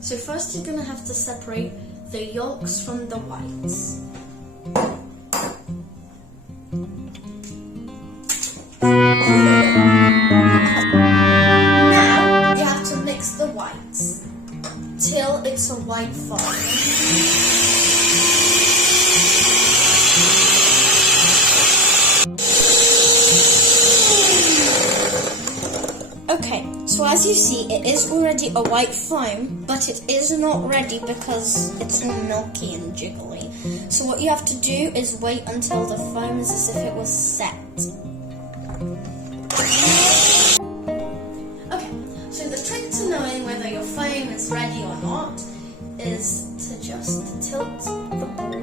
So first you're going to have to separate the yolks from the whites. Now you have to mix the whites till it's a white foam. Okay, so as you see, it is already a white foam, but it is not ready because it's all milky and jiggly. So what you have to do is wait until the foam is as if it was set. Okay, so the trick to knowing whether your foam is ready or not is to just tilt the ball,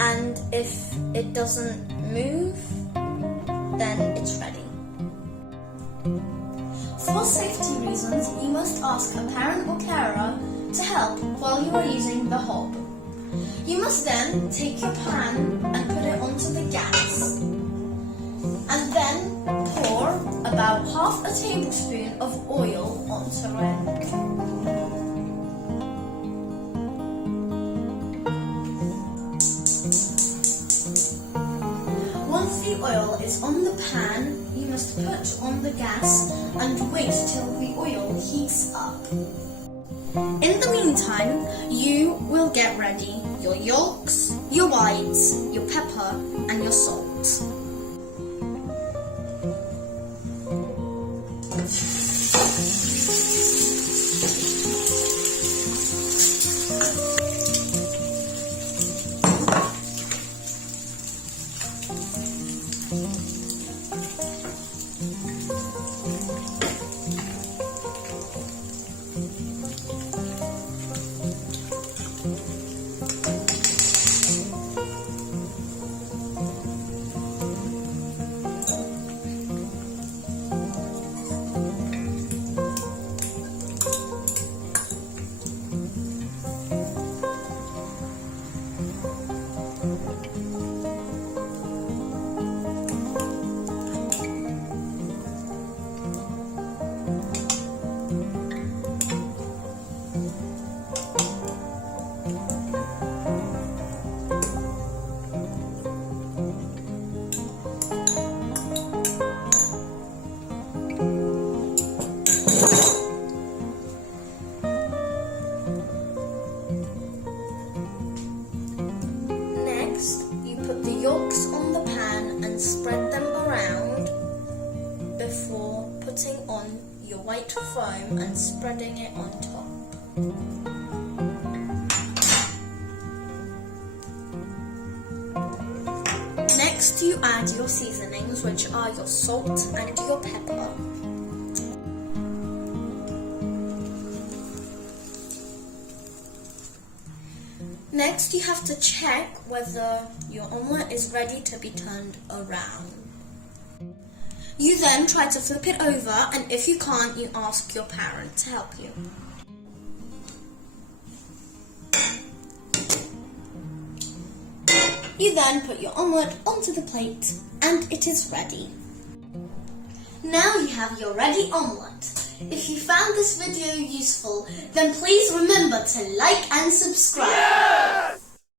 and if it doesn't move, then it's ready. For safety reasons, you must ask a parent or carer to help while you are using the hob. You must then take your pan and put it onto the gas, and then pour about half a tablespoon of oil onto it. Once the oil is on the pan, you must put on the gas and wait till the oil heats up. In the meantime, you will get ready your yolks, your whites, your pepper and your salt. Yolks on the pan and spread them around before putting on your white foam and spreading it on top. Next you add your seasonings, which are your salt and your pepper. Next, you have to check whether your omelette is ready to be turned around. You then try to flip it over, and if you can't, you ask your parent to help you. You then put your omelette onto the plate, and it is ready. Now you have your ready omelette. If you found this video useful, then please remember to like and subscribe. Yes!